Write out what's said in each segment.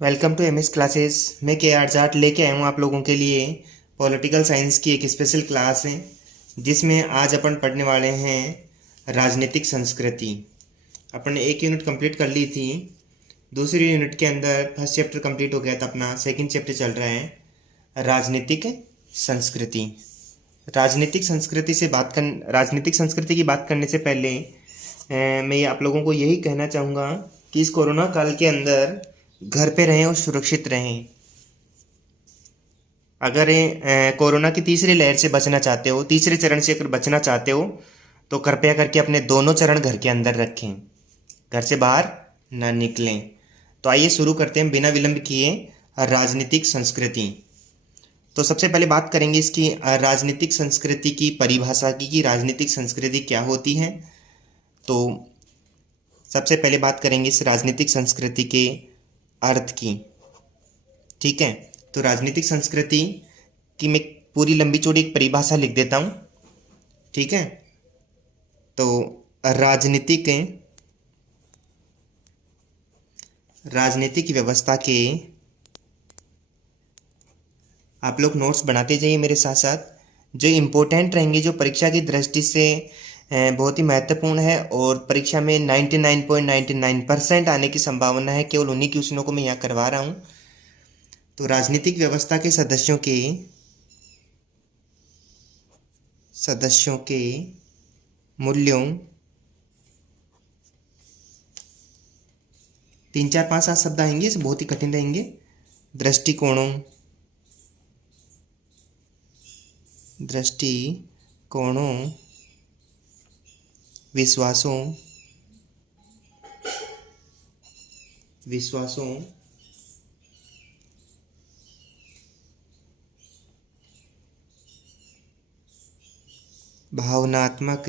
Welcome to MS classes. मैं के are Jat लेके आया हूँ आप लोगों के लिए पॉलिटिकल साइंस की एक स्पेशल क्लास है जिसमें आज अपन पढ़ने वाले हैं राजनीतिक संस्कृति। अपन ने एक यूनिट कंप्लीट कर ली थी। दूसरी यूनिट के अंदर फर्स्ट चैप्टर कंप्लीट हो गया था, अपना सेकंड चैप्टर चल रहा है राजनीतिक संस्कृति। राजनीतिक संस्कृति की बात करने से पहले मैं आप लोगों को यही कहना चाहूँगा कि इस कोरोना काल के अंदर घर पे रहें और सुरक्षित रहें। अगर कोरोना की तीसरी लहर से बचना चाहते हो, तीसरे चरण से अगर बचना चाहते हो तो कृपया करके अपने दोनों चरण घर के अंदर रखें, घर से बाहर ना निकलें। तो आइए शुरू करते हैं बिना विलंब किए राजनीतिक संस्कृति। तो सबसे पहले बात करेंगे इसकी राजनीतिक संस्कृति की परिभाषा की कि राजनीतिक संस्कृति क्या होती है। तो सबसे पहले बात करेंगे इस राजनीतिक संस्कृति के अर्थ की। ठीक है, तो राजनीतिक संस्कृति की मैं पूरी लंबी चौड़ी एक परिभाषा लिख देता हूँ। ठीक है, तो राजनीतिक व्यवस्था के आप लोग नोट्स बनाते जाइए मेरे साथ साथ, जो इम्पोर्टेंट रहेंगे, जो परीक्षा की दृष्टि से बहुत ही महत्वपूर्ण है और परीक्षा में 99.99% आने की संभावना है। केवल उन्हीं क्वेश्चनों को मैं यहाँ करवा रहा हूँ। तो राजनीतिक व्यवस्था के सदस्यों के मूल्यों 3 4 5 7 शब्द आएंगे, इसे बहुत ही कठिन रहेंगे। दृष्टिकोणों, विश्वासों, भावनात्मक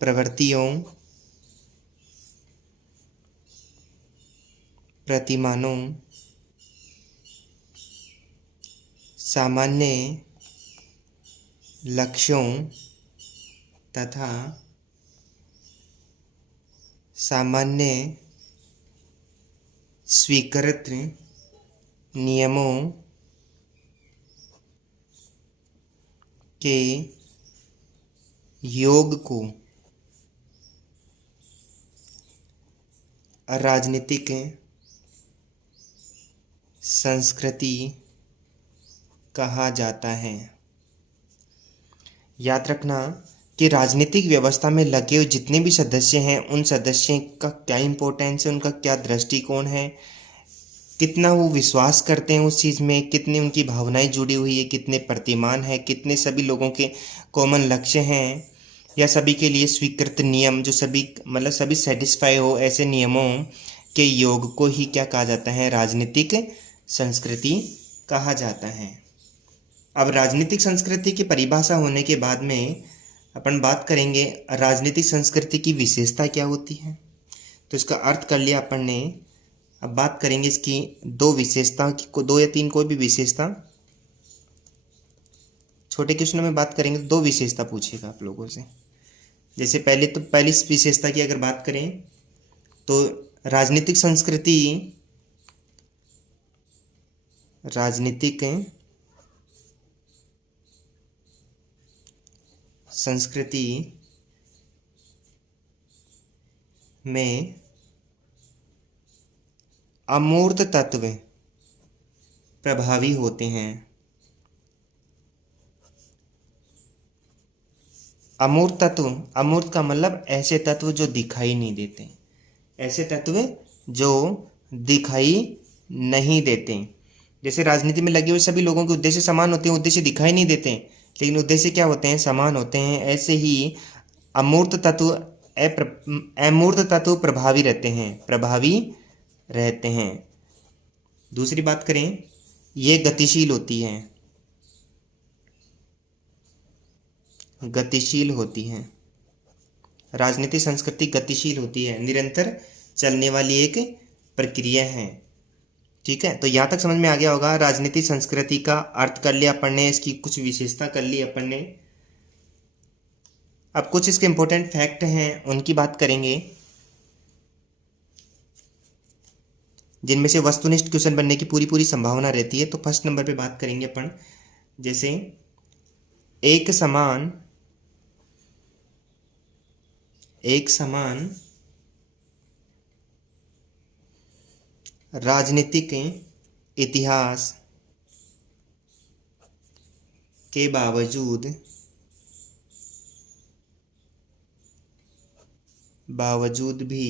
प्रवृत्तियों, प्रतिमानों, सामान्य लक्ष्यों तथा सामान्य स्वीकृत नियमों के योग को राजनीतिक संस्कृति कहा जाता है। याद रखना कि राजनीतिक व्यवस्था में लगे हुए जितने भी सदस्य हैं, उन सदस्यों का क्या इम्पोर्टेंस है, उनका क्या दृष्टिकोण है, कितना वो विश्वास करते हैं उस चीज़ में, कितनी उनकी भावनाएं जुड़ी हुई है, कितने प्रतिमान है, कितने सभी लोगों के कॉमन लक्ष्य हैं, या सभी के लिए स्वीकृत नियम जो सभी सेटिस्फाई हो, ऐसे नियमों के योग को ही क्या कहा जाता है, राजनीतिक संस्कृति कहा जाता है। अब राजनीतिक संस्कृति की परिभाषा होने के बाद में अपन बात करेंगे राजनीतिक संस्कृति की विशेषता क्या होती है। तो इसका अर्थ कर लिया अपन ने। अब बात करेंगे इसकी दो विशेषता की, 2 या 3 कोई भी विशेषता। छोटे क्वेश्चनों में बात करेंगे तो 2 विशेषता पूछेगा आप लोगों से। जैसे पहली विशेषता की अगर बात करें तो राजनीतिक संस्कृति में अमूर्त तत्व प्रभावी होते हैं। अमूर्त का मतलब ऐसे तत्व जो दिखाई नहीं देते, ऐसे तत्व जो दिखाई नहीं देते। जैसे राजनीति में लगे हुए सभी लोगों के उद्देश्य समान होते हैं, उद्देश्य दिखाई नहीं देते, लेकिन उद्देश्य क्या होते हैं, समान होते हैं। ऐसे ही अमूर्त तत्व प्रभावी रहते हैं। दूसरी बात करें, ये गतिशील होती है। राजनीतिक संस्कृति गतिशील होती है, निरंतर चलने वाली एक प्रक्रिया है। ठीक है, तो यहाँ तक समझ में आ गया होगा। राजनीतिक संस्कृति का अर्थ कर लिया अपन ने, इसकी कुछ विशेषता कर ली अपन ने। अब कुछ इसके इंपॉर्टेंट फैक्ट हैं, उनकी बात करेंगे। जिनमें से वस्तुनिष्ठ क्वेश्चन बनने की पूरी पूरी संभावना रहती है। तो फर्स्ट नंबर पे बात करेंगे अपन, जैसे एक समान राजनीतिक इतिहास के बावजूद भी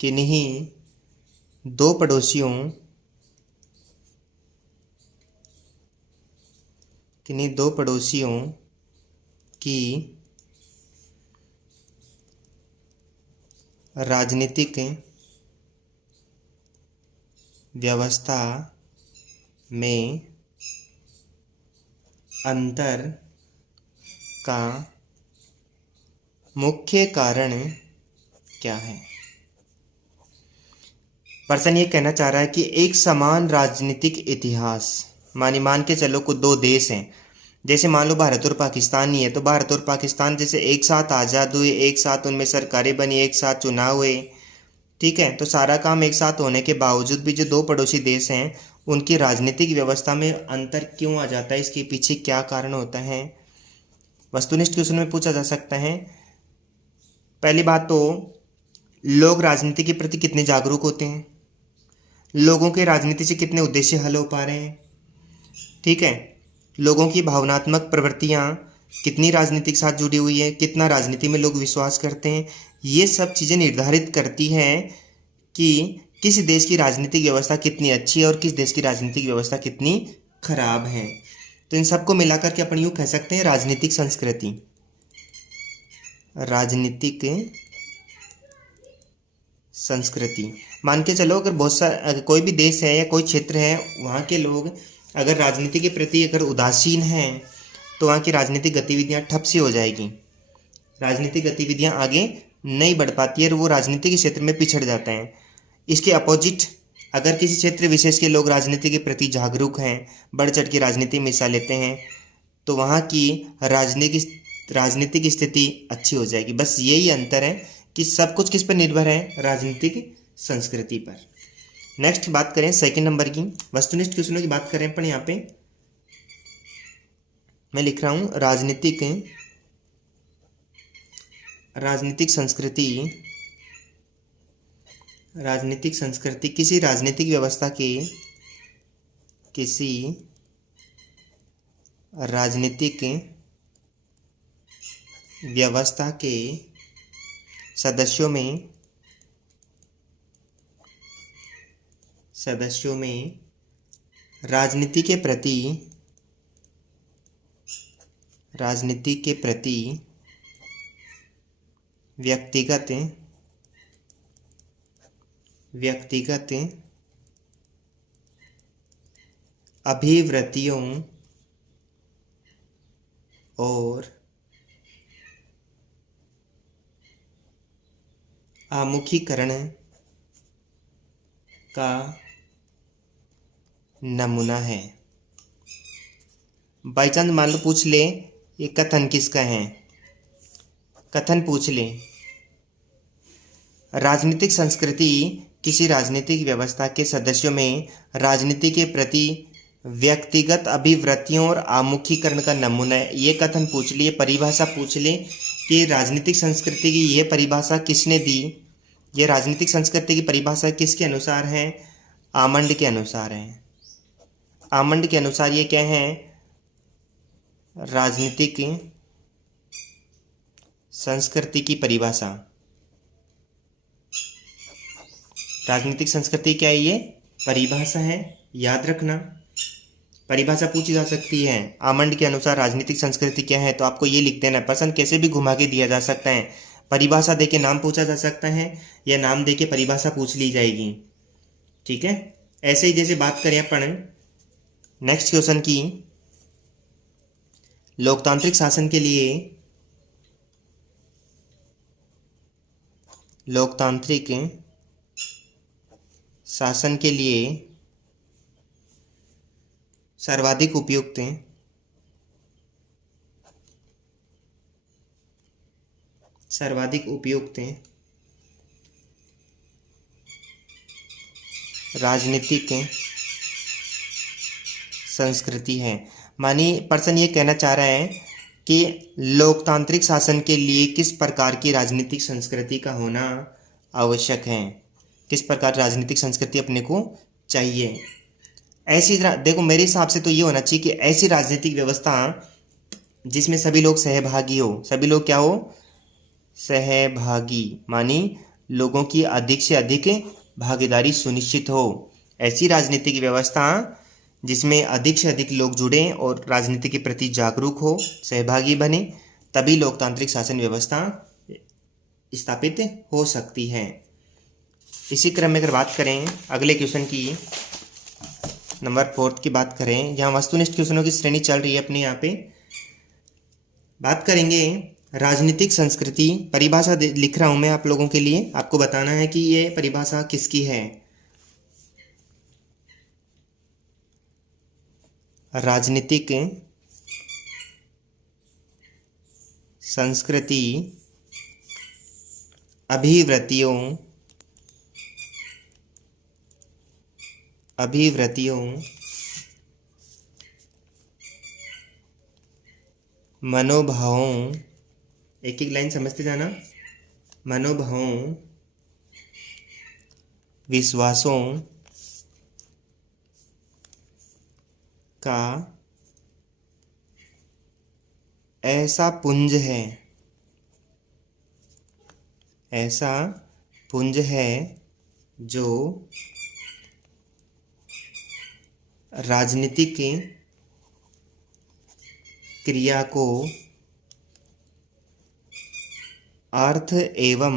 किन्हीं दो पड़ोसियों की राजनीतिक व्यवस्था में अंतर का मुख्य कारण क्या है। पर्सन ये कहना चाह रहा है कि एक समान राजनीतिक इतिहास, मान के चलो को दो देश हैं, जैसे मान लो भारत और पाकिस्तान ही है, तो भारत और पाकिस्तान जैसे एक साथ आज़ाद हुए, एक साथ उनमें सरकारें बनी, एक साथ चुनाव हुए, ठीक है, तो सारा काम एक साथ होने के बावजूद भी जो दो पड़ोसी देश हैं उनकी राजनीतिक व्यवस्था में अंतर क्यों आ जाता है, इसके पीछे क्या कारण होता है, वस्तुनिष्ठ क्वेश्चन में पूछा जा सकता है। पहली बात तो लोग राजनीति के प्रति कितने जागरूक होते हैं, लोगों के राजनीति से कितने उद्देश्य हल हो पा रहे हैं, ठीक है, लोगों की भावनात्मक प्रवृत्तियां कितनी राजनीति के साथ जुड़ी हुई है, कितना राजनीति में लोग विश्वास करते हैं, ये सब चीज़ें निर्धारित करती हैं कि किस देश की राजनीतिक व्यवस्था कितनी अच्छी है और किस देश की राजनीतिक व्यवस्था कितनी खराब है। तो इन सबको मिलाकर के अपन यूँ कह सकते हैं राजनीतिक संस्कृति। मान के चलो अगर अगर कोई भी देश है या कोई क्षेत्र है, वहाँ के लोग अगर राजनीति के प्रति अगर उदासीन हैं तो वहाँ की राजनीतिक गतिविधियाँ ठप सी हो जाएगी, राजनीतिक गतिविधियाँ आगे नहीं बढ़ पाती है और वो राजनीति के क्षेत्र में पिछड़ जाते हैं। इसके अपोजिट अगर किसी क्षेत्र विशेष के लोग राजनीति के प्रति जागरूक हैं, बढ़ चढ़ के राजनीति में हिस्सा लेते हैं, तो वहाँ की राजनीतिक स्थिति अच्छी हो जाएगी। बस यही अंतर है कि सब कुछ किस पर निर्भर है, राजनीतिक संस्कृति पर। नेक्स्ट बात करें सेकंड नंबर की, वस्तुनिष्ठ क्वेश्चनों की बात करें अपन। यहाँ पे मैं लिख रहा हूँ राजनीतिक संस्कृति किसी राजनीतिक व्यवस्था के सदस्यों में राजनीति के प्रति व्यक्तिगत अभिवृत्तियों और आमुखीकरण का नमूना है। बाई चांस मान लो पूछ ले ये कथन किसका है, कथन पूछ ले राजनीतिक संस्कृति किसी राजनीतिक व्यवस्था के सदस्यों में राजनीति के प्रति व्यक्तिगत अभिवृत्तियों और आमुखीकरण का नमूना है, ये कथन पूछ लिए, परिभाषा पूछ ले कि राजनीतिक संस्कृति की ये परिभाषा किसने दी, ये राजनीतिक संस्कृति की परिभाषा किसके अनुसार है, आमंड के अनुसार है। आमंड के अनुसार ये क्या है, राजनीतिक संस्कृति की परिभाषा। राजनीतिक संस्कृति क्या है, ये परिभाषा है, याद रखना परिभाषा पूछी जा सकती है। आमंड के अनुसार राजनीतिक संस्कृति क्या है, तो आपको ये लिख देना है। पसंद कैसे भी घुमा के दिया जा सकता है, परिभाषा देके नाम पूछा जा सकता है या नाम देके परिभाषा पूछ ली जाएगी, ठीक है। ऐसे ही जैसे बात करें अपन नेक्स्ट क्वेश्चन की, लोकतांत्रिक शासन के लिए सर्वाधिक उपयुक्त राजनीतिक संस्कृति है। मानी पर्सन ये कहना चाह रहा है कि लोकतांत्रिक शासन के लिए किस प्रकार की राजनीतिक संस्कृति का होना आवश्यक है, किस प्रकार राजनीतिक संस्कृति अपने को चाहिए। देखो मेरे हिसाब से तो ये होना चाहिए कि ऐसी राजनीतिक व्यवस्था जिसमें सभी लोग सहभागी हो। सभी लोग क्या हो? सहभागी, मानी लोगों की अधिक से अधिक भागीदारी सुनिश्चित हो। ऐसी राजनीतिक व्यवस्था जिसमें अधिक से अधिक लोग जुड़ें और राजनीति के प्रति जागरूक हो, सहभागी बने, तभी लोकतांत्रिक शासन व्यवस्था स्थापित हो सकती है। इसी क्रम में अगर बात करें अगले क्वेश्चन की, नंबर 4 की बात करें, यहाँ वस्तुनिष्ठ क्वेश्चनों की श्रेणी चल रही है अपने यहाँ पे। बात करेंगे राजनीतिक संस्कृति। परिभाषा लिख रहा हूं मैं आप लोगों के लिए, आपको बताना है कि ये परिभाषा किसकी है। राजनीतिक संस्कृति अभिवृत्तियों मनोभावों, एक एक लाइन समझते जाना, मनोभावों, विश्वासों का ऐसा पुंज है जो राजनीतिक क्रिया को अर्थ एवं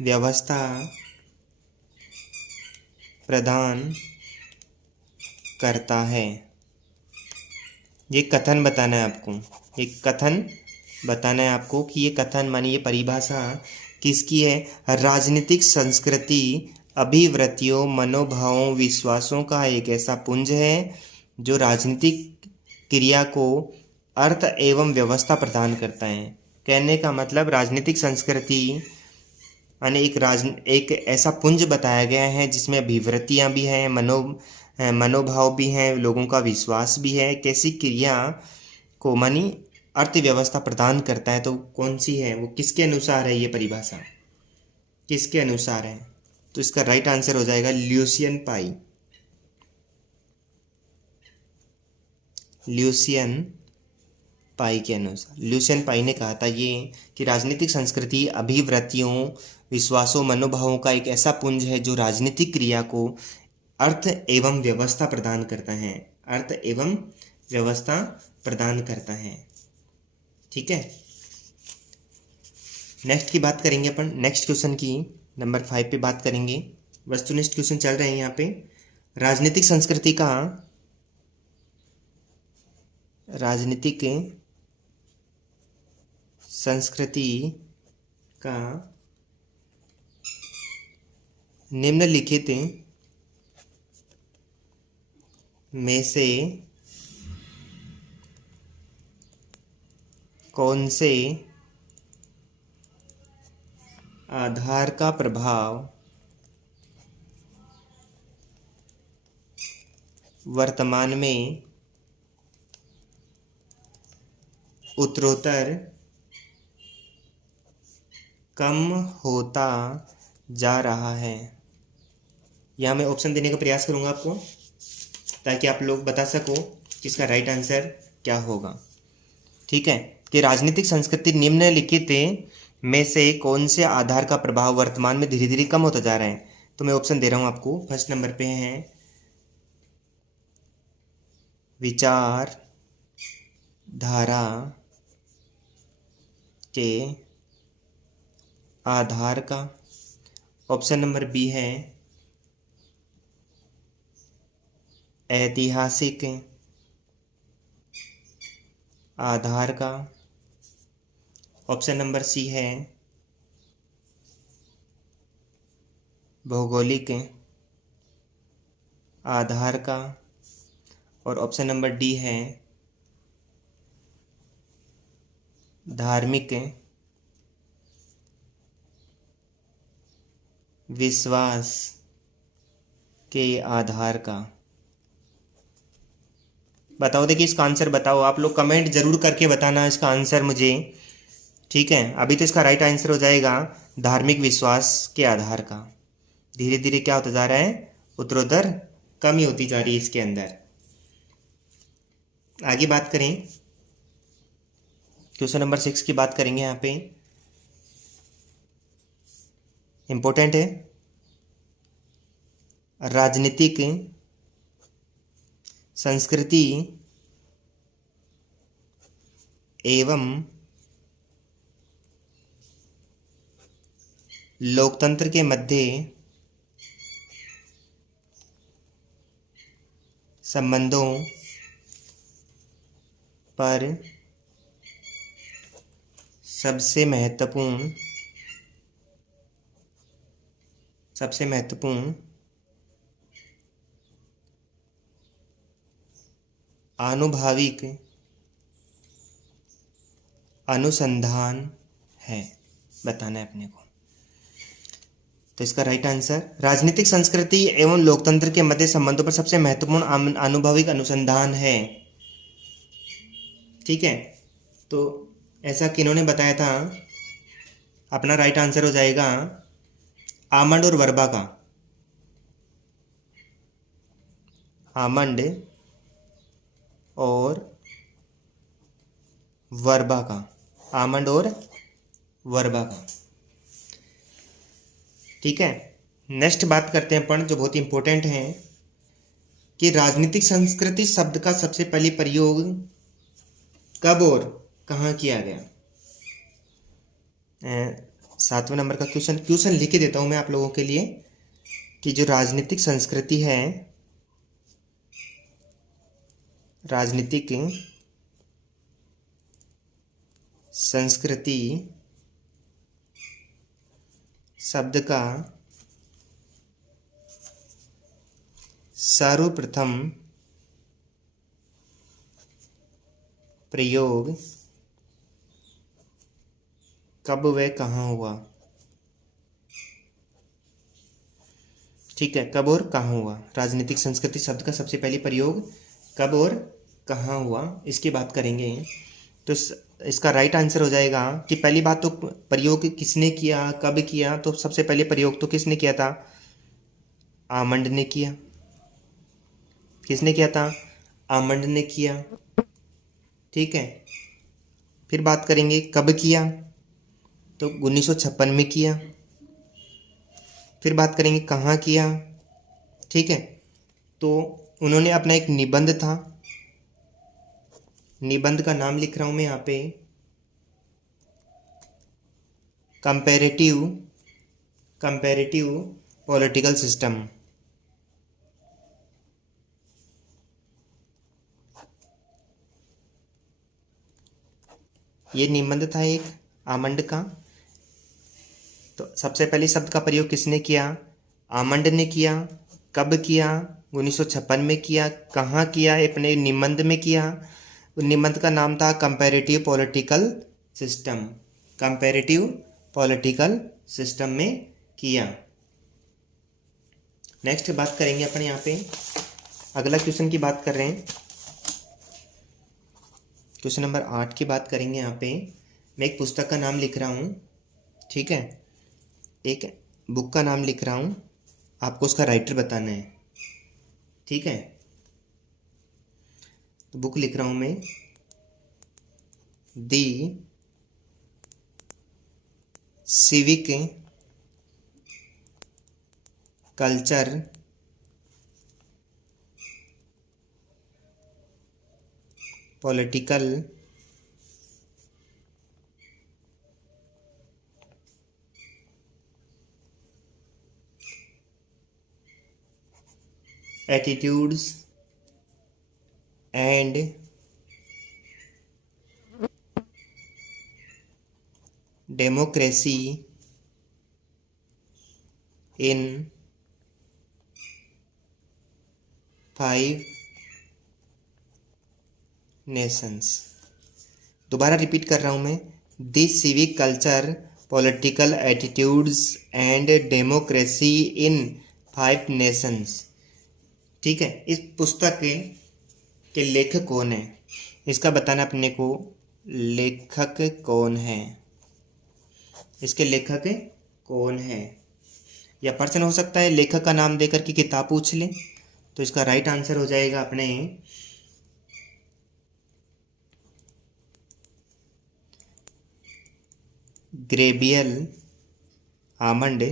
व्यवस्था प्रदान करता है। ये कथन बताना है आपको, एक कथन बताना है आपको कि ये कथन मानी ये परिभाषा किसकी है। राजनीतिक संस्कृति अभिवृत्तियों मनोभावों विश्वासों का एक ऐसा पुंज है जो राजनीतिक क्रिया को अर्थ एवं व्यवस्था प्रदान करता है। कहने का मतलब राजनीतिक संस्कृति यानी एक ऐसा पुंज बताया गया है जिसमें अभिवृत्तियां भी हैं, मनोभाव भी हैं, लोगों का विश्वास भी है। कैसी क्रिया को मानी अर्थव्यवस्था प्रदान करता है, तो कौन सी है वो, किसके अनुसार है ये परिभाषा, किसके अनुसार है? तो इसका राइट आंसर हो जाएगा ल्यूसियन पाई। ल्यूसियन पाई के अनुसार, ल्यूसियन पाई ने कहा था ये कि राजनीतिक संस्कृति अभिवृत्तियों विश्वासों मनोभावों का एक ऐसा पुंज है जो राजनीतिक क्रिया को अर्थ एवं व्यवस्था प्रदान करता है, अर्थ एवं व्यवस्था प्रदान करता है। ठीक है, नेक्स्ट की बात करेंगे अपन, नेक्स्ट क्वेश्चन की नंबर 5 पे बात करेंगे। वस्तुनिष्ठ क्वेश्चन चल रहे हैं यहाँ पे। राजनीतिक संस्कृति का निम्नलिखित में से कौन से आधार का प्रभाव वर्तमान में उत्तरोत्तर कम होता जा रहा है? यहाँ मैं ऑप्शन देने का प्रयास करूँगा आपको ताकि आप लोग बता सको कि इसका राइट आंसर क्या होगा। ठीक है, कि राजनीतिक संस्कृति निम्नलिखित में से कौन से आधार का प्रभाव वर्तमान में धीरे धीरे कम होता जा रहा है? तो मैं ऑप्शन दे रहा हूँ आपको। फर्स्ट नंबर पे है विचार धारा के आधार का। ऑप्शन नंबर बी है ऐतिहासिक आधार का। ऑप्शन नंबर सी है भौगोलिक आधार का। और ऑप्शन नंबर डी है धार्मिक विश्वास के आधार का। बताओ, देखिए इसका आंसर बताओ, आप लोग कमेंट जरूर करके बताना इसका आंसर मुझे। ठीक है, अभी तो इसका राइट आंसर हो जाएगा धार्मिक विश्वास के आधार का। धीरे धीरे क्या होता जा रहा है, उत्तरोत्तर कमी होती जा रही है इसके अंदर। आगे बात करें, क्वेश्चन नंबर 6 की बात करेंगे। यहाँ पे इंपॉर्टेंट है, राजनीतिक संस्कृति एवं लोकतंत्र के मध्य संबंधों पर सबसे महत्वपूर्ण आनुभाविक अनुसंधान है, बताना है अपने को। तो इसका राइट आंसर, राजनीतिक संस्कृति एवं लोकतंत्र के मध्य संबंधों पर सबसे महत्वपूर्ण आनुभाविक अनुसंधान है। ठीक है, तो ऐसा किन्होंने बताया था? अपना राइट आंसर हो जाएगा आमंड और वर्बा का। आमंड और वर्बा का, आमंड और वर्बा का। ठीक है, नेक्स्ट बात करते हैं अपन, जो बहुत इंपॉर्टेंट है, कि राजनीतिक संस्कृति शब्द का सबसे पहले प्रयोग कब और कहाँ किया गया। 7वें नंबर का क्वेश्चन लिख के देता हूं मैं आप लोगों के लिए, कि जो राजनीतिक संस्कृति है, राजनीतिक संस्कृति शब्द का सर्वप्रथम प्रयोग कब व कहाँ हुआ। ठीक है, कब और कहाँ हुआ, राजनीतिक संस्कृति शब्द का सबसे पहले प्रयोग कब और कहाँ हुआ, इसकी बात करेंगे। तो इसका राइट आंसर हो जाएगा कि पहली बात तो प्रयोग किसने किया, कब किया। तो सबसे पहले प्रयोग तो किसने किया था? आमंड ने किया। किसने किया था? आमंड ने किया। ठीक है, फिर बात करेंगे कब किया, तो 1956 में किया। फिर बात करेंगे कहाँ किया। ठीक है, तो उन्होंने अपना एक निबंध था, निबंध का नाम लिख रहा हूं मैं यहाँ पे, कंपैरेटिव पॉलिटिकल सिस्टम। ये निबंध था एक आमंड का। तो सबसे पहले शब्द का प्रयोग किसने किया? आमंड ने किया। कब किया? 1956 में किया। कहाँ किया? अपने निबंध में किया। निबंध का नाम था comparative political system. Comparative political system में किया। नेक्स्ट बात करेंगे अपन यहाँ पे, अगला क्वेश्चन की बात कर रहे हैं, क्वेश्चन नंबर 8 की बात करेंगे। यहाँ पे मैं एक पुस्तक का नाम लिख रहा हूँ। ठीक है, एक बुक का नाम लिख रहा हूँ, आपको उसका राइटर बताना है। ठीक है, तो बुक लिख रहा हूँ मैं, the civic culture political attitudes and democracy in 5 nations. दोबारा रिपीट कर रहा हूं मैं, the civic culture political attitudes and democracy in 5 nations. ठीक है, इस पुस्तक के लेखक कौन है, इसका बताना अपने को। लेखक कौन है, इसके लेखक कौन है, या प्रश्न हो सकता है लेखक का नाम देकर के किताब पूछ ले। तो इसका राइट आंसर हो जाएगा अपने ग्रेबियल आमंड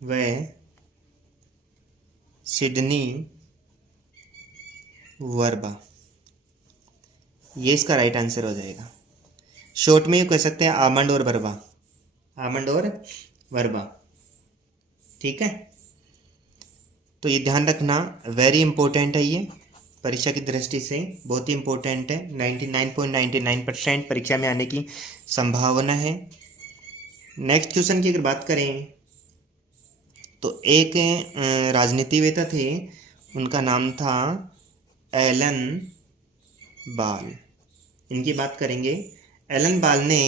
व सिडनी वर्बा, ये इसका राइट आंसर हो जाएगा। शॉर्ट में ये कह सकते हैं आमंड और वर्बा, आमंड और वर्बा। ठीक है, तो ये ध्यान रखना, वेरी इंपॉर्टेंट है, ये परीक्षा की दृष्टि से बहुत ही इंपॉर्टेंट है। 99.99% परीक्षा में आने की संभावना है। नेक्स्ट क्वेश्चन की अगर बात करें तो एक राजनीतिवेत्ता थे, उनका नाम था एलन बाल। इनकी बात करेंगे। एलन बाल ने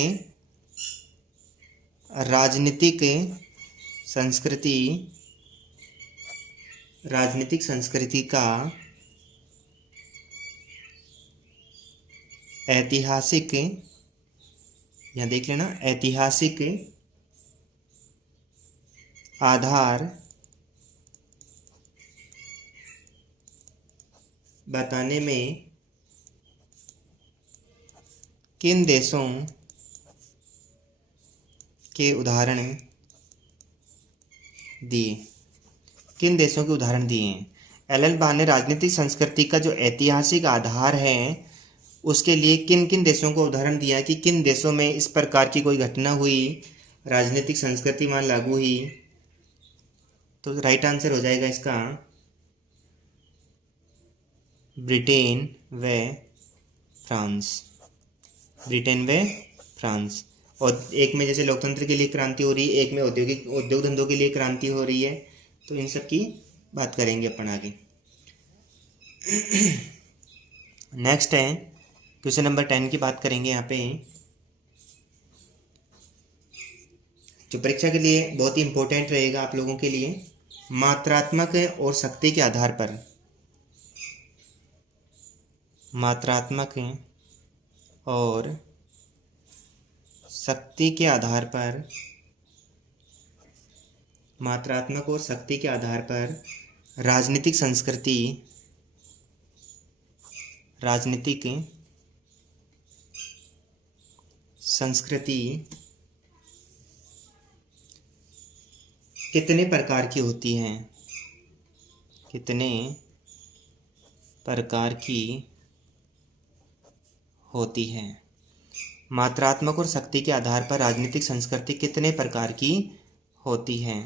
राजनीतिक संस्कृति का ऐतिहासिक, यहाँ देख लेना, ऐतिहासिक आधार बताने में किन देशों के उदाहरण दिए, किन देशों के उदाहरण दिए हैं। एलन बाल ने राजनीतिक संस्कृति का जो ऐतिहासिक आधार है उसके लिए किन किन देशों को उदाहरण दिया कि किन देशों में इस प्रकार की कोई घटना हुई, राजनीतिक संस्कृति वहाँ लागू हुई। तो राइट आंसर हो जाएगा इसका ब्रिटेन व फ्रांस, ब्रिटेन व फ्रांस। और एक में जैसे लोकतंत्र के लिए क्रांति हो रही है, एक में उद्योग धंधों के लिए क्रांति हो रही है। तो इन सब की बात करेंगे अपन आगे। नेक्स्ट है क्वेश्चन नंबर 10 की बात करेंगे। यहाँ पे जो परीक्षा के लिए बहुत ही इंपॉर्टेंट रहेगा आप लोगों के लिए, मात्रात्मक और शक्ति के आधार पर, मात्रात्मक और शक्ति के आधार पर, मात्रात्मक और शक्ति के आधार पर राजनीतिक संस्कृति कितने प्रकार की होती हैं, कितने प्रकार की होती है। मात्रात्मक और शक्ति के आधार पर राजनीतिक संस्कृति कितने प्रकार की होती है।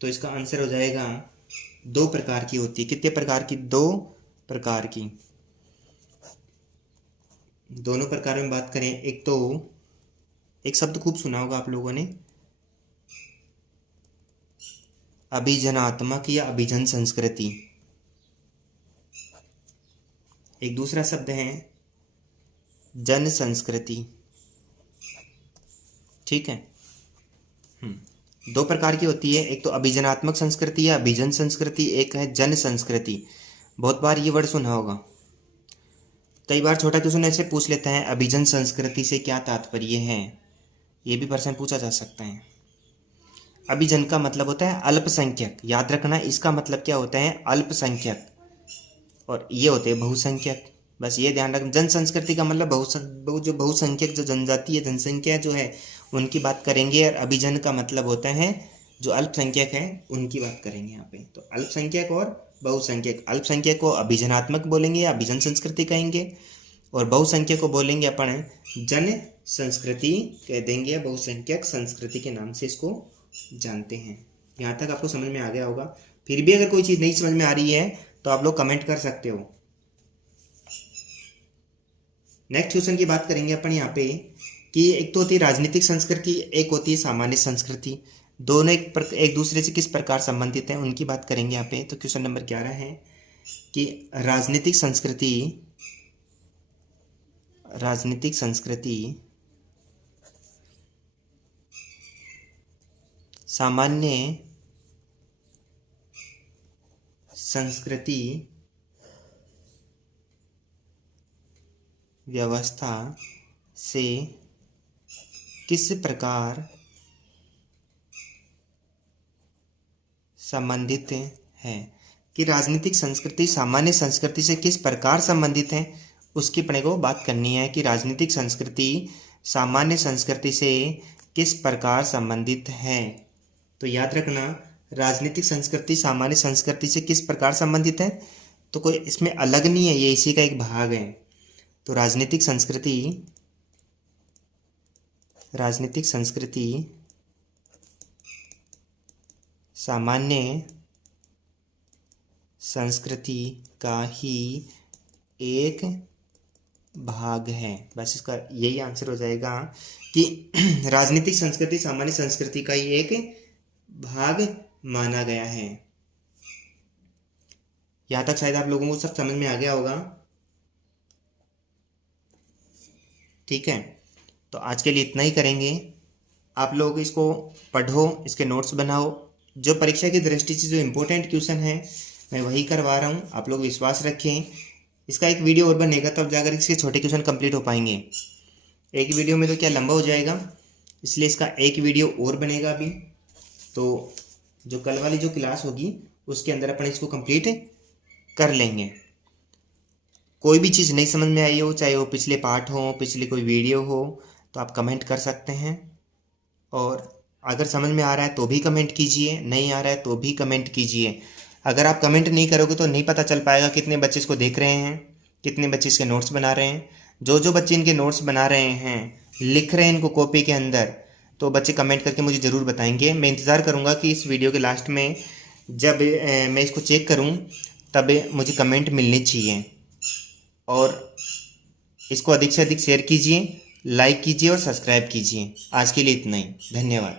तो इसका आंसर हो जाएगा 2 प्रकार की होती है। कितने प्रकार की? 2 प्रकार की। दोनों प्रकार में बात करें, एक तो एक शब्द खूब सुना होगा आप लोगों ने, अभिजनात्मक या अभिजन संस्कृति। एक दूसरा शब्द है जन संस्कृति। ठीक है, 2 प्रकार की होती है, एक तो अभिजनात्मक संस्कृति या अभिजन संस्कृति, एक है जन संस्कृति। बहुत बार ये वर्ड सुना होगा। कई बार छोटा क्वेश्चन ऐसे पूछ लेता है, अभिजन संस्कृति से क्या तात्पर्य है, ये भी प्रश्न पूछा जा सकता है। अभिजन का मतलब होता है अल्पसंख्यक, याद रखना इसका मतलब क्या होता है, अल्पसंख्यक, और ये होते हैं बहुसंख्यक। बस ये ध्यान रखना। जन संस्कृति का मतलब जो बहुसंख्यक जो जनजाति है, जनसंख्या जो है उनकी बात करेंगे, और अभिजन का मतलब होता है जो अल्पसंख्यक है उनकी बात करेंगे यहाँ पे। तो अल्पसंख्यक और बहुसंख्यक, अल्पसंख्यक को अभिजनात्मक बोलेंगे या अभिजन संस्कृति कहेंगे, और बहुसंख्यक को बोलेंगे अपन जन संस्कृति कह देंगे, या बहुसंख्यक संस्कृति के नाम से इसको जानते हैं। यहाँ तक आपको समझ में आ गया होगा। फिर भी अगर कोई चीज़ नहीं समझ में आ रही है तो आप लोग कमेंट कर सकते हो। नेक्स्ट क्वेश्चन की बात करेंगे अपन यहाँ पे कि एक तो होती है राजनीतिक संस्कृति, एक होती है सामान्य संस्कृति। दोनों एक दूसरे से किस प्रकार संबंधित हैं उनकी बात करेंगे यहाँ पे। तो क्वेश्चन नंबर 11 है कि राजनीतिक संस्कृति राजनीतिक संस्कृति सामान्य संस्कृति व्यवस्था से किस प्रकार संबंधित है। कि राजनीतिक संस्कृति सामान्य संस्कृति से किस प्रकार संबंधित है, उसकी अपने को बात करनी है कि राजनीतिक संस्कृति सामान्य संस्कृति से किस प्रकार संबंधित है। तो याद रखना, राजनीतिक संस्कृति सामान्य संस्कृति से किस प्रकार संबंधित है, तो कोई इसमें अलग नहीं है, ये इसी का एक भाग है। तो राजनीतिक संस्कृति सामान्य संस्कृति का ही एक भाग है। बस इसका यही आंसर हो जाएगा कि राजनीतिक संस्कृति सामान्य संस्कृति का ही एक भाग माना गया है। यहां तक शायद आप लोगों को सब समझ में आ गया होगा। ठीक है, तो आज के लिए इतना ही करेंगे। आप लोग इसको पढ़ो, इसके नोट्स बनाओ। जो परीक्षा की दृष्टि से जो इम्पोर्टेंट क्वेश्चन है मैं वही करवा रहा हूँ, आप लोग विश्वास रखें। इसका एक वीडियो और बनेगा तब जाकर इसके छोटे क्वेश्चन कंप्लीट हो पाएंगे। एक वीडियो में तो क्या लंबा हो जाएगा, इसलिए इसका एक वीडियो और बनेगा अभी। तो जो कल वाली जो क्लास होगी उसके अंदर अपन इसको कंप्लीट कर लेंगे। कोई भी चीज़ नहीं समझ में आई हो, चाहे वो पिछले पार्ट हो, पिछले कोई वीडियो हो, तो आप कमेंट कर सकते हैं। और अगर समझ में आ रहा है तो भी कमेंट कीजिए, नहीं आ रहा है तो भी कमेंट कीजिए। अगर आप कमेंट नहीं करोगे तो नहीं पता चल पाएगा कितने बच्चे इसको देख रहे हैं, कितने बच्चे इसके नोट्स बना रहे हैं। जो बच्चे इनके नोट्स बना रहे हैं, लिख रहे हैं इनको कॉपी के अंदर, तो बच्चे कमेंट करके मुझे ज़रूर बताएंगे। मैं इंतज़ार करूँगा कि इस वीडियो के लास्ट में जब मैं इसको चेक करूँ तब मुझे कमेंट मिलने चाहिए। और इसको अधिक से अधिक शेयर कीजिए, लाइक कीजिए और सब्सक्राइब कीजिए। आज के लिए इतना ही, धन्यवाद।